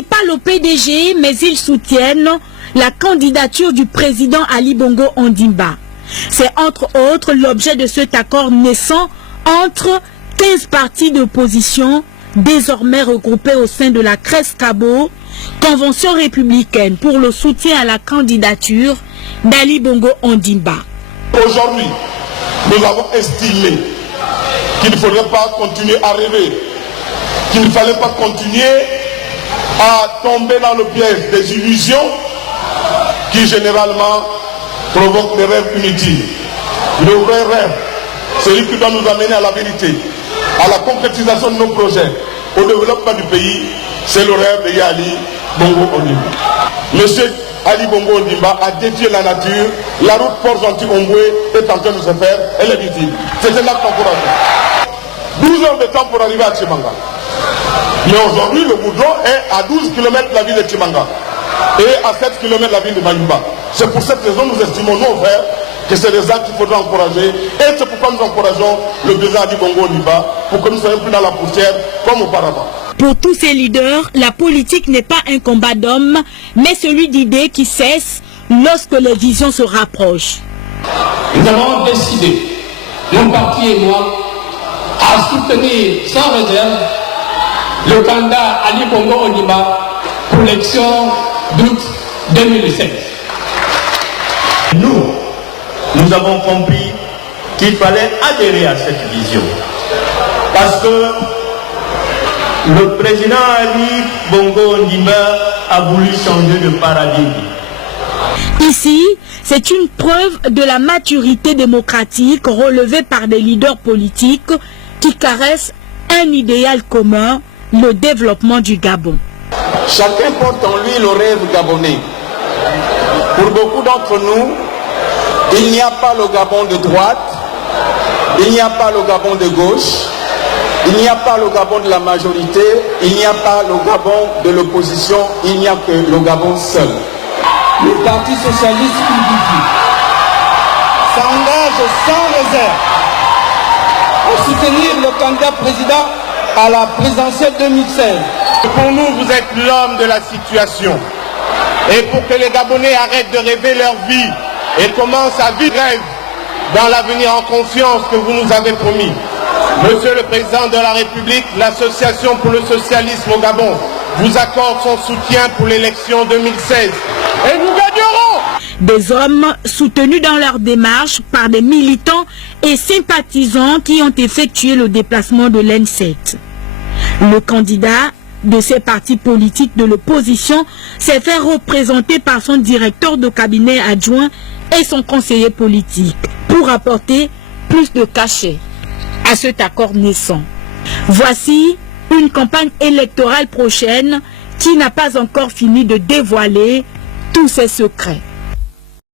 n'allient pas le PDG, mais ils soutiennent la candidature du président Ali Bongo Ondimba. C'est entre autres l'objet de cet accord naissant entre 15 partis d'opposition désormais regroupés au sein de la CRES-CABO, Convention républicaine pour le soutien à la candidature d'Ali Bongo Ondimba. Aujourd'hui, nous avons estimé qu'il ne faudrait pas continuer à rêver, qu'il ne fallait pas continuer à tomber dans le piège des illusions qui généralement provoquent des rêves inutiles. Le vrai rêve, celui qui doit nous amener à la vérité, à la concrétisation de nos projets, au développement du pays, c'est le rêve de Ali Bongo Ondimba. Monsieur Ali Bongo Ondimba a défié la nature, la route Port-Gentil-Omboué est en train de se faire, elle est visible. C'est un acte encourageant. 12 heures de temps pour arriver à Tchimanga. Mais aujourd'hui, le goudron est à 12 km de la ville de Tchimanga et à 7 km de la ville de Mayumba. C'est pour cette raison que nous estimons, nos frères, que c'est des actes qu'il faudra encourager. Et c'est pourquoi nous encourageons le président Ali Bongo Ondimba pour que nous soyons plus dans la poussière comme auparavant. Pour tous ces leaders, la politique n'est pas un combat d'hommes, mais celui d'idées qui cesse lorsque les visions se rapprochent. Nous avons décidé, mon parti et moi, à soutenir sans réserve le candidat Ali Bongo Ondimba pour l'élection d'août 2016. Nous avons compris qu'il fallait adhérer à cette vision. Parce que le président Ali Bongo Ondimba a voulu changer de paradigme. Ici, c'est une preuve de la maturité démocratique relevée par des leaders politiques qui caressent un idéal commun, le développement du Gabon. Chacun porte en lui le rêve gabonais. Pour beaucoup d'entre nous, il n'y a pas le Gabon de droite, il n'y a pas le Gabon de gauche, il n'y a pas le Gabon de la majorité, il n'y a pas le Gabon de l'opposition, il n'y a que le Gabon seul. Le Parti socialiste PDG S'engage sans réserve à soutenir le candidat président à la présidentielle 2016. Pour nous, vous êtes l'homme de la situation. Et pour que les Gabonais arrêtent de rêver leur vie et commencent à vivre rêve dans l'avenir en confiance que vous nous avez promis. Monsieur le Président de la République, l'Association pour le socialisme au Gabon vous accorde son soutien pour l'élection 2016. Et nous gagnerons! Des hommes soutenus dans leur démarche par des militants et sympathisants qui ont effectué le déplacement de l'N7. Le candidat de ces partis politiques de l'opposition s'est fait représenter par son directeur de cabinet adjoint et son conseiller politique pour apporter plus de cachet à cet accord naissant. Voici une campagne électorale prochaine qui n'a pas encore fini de dévoiler tous ses secrets.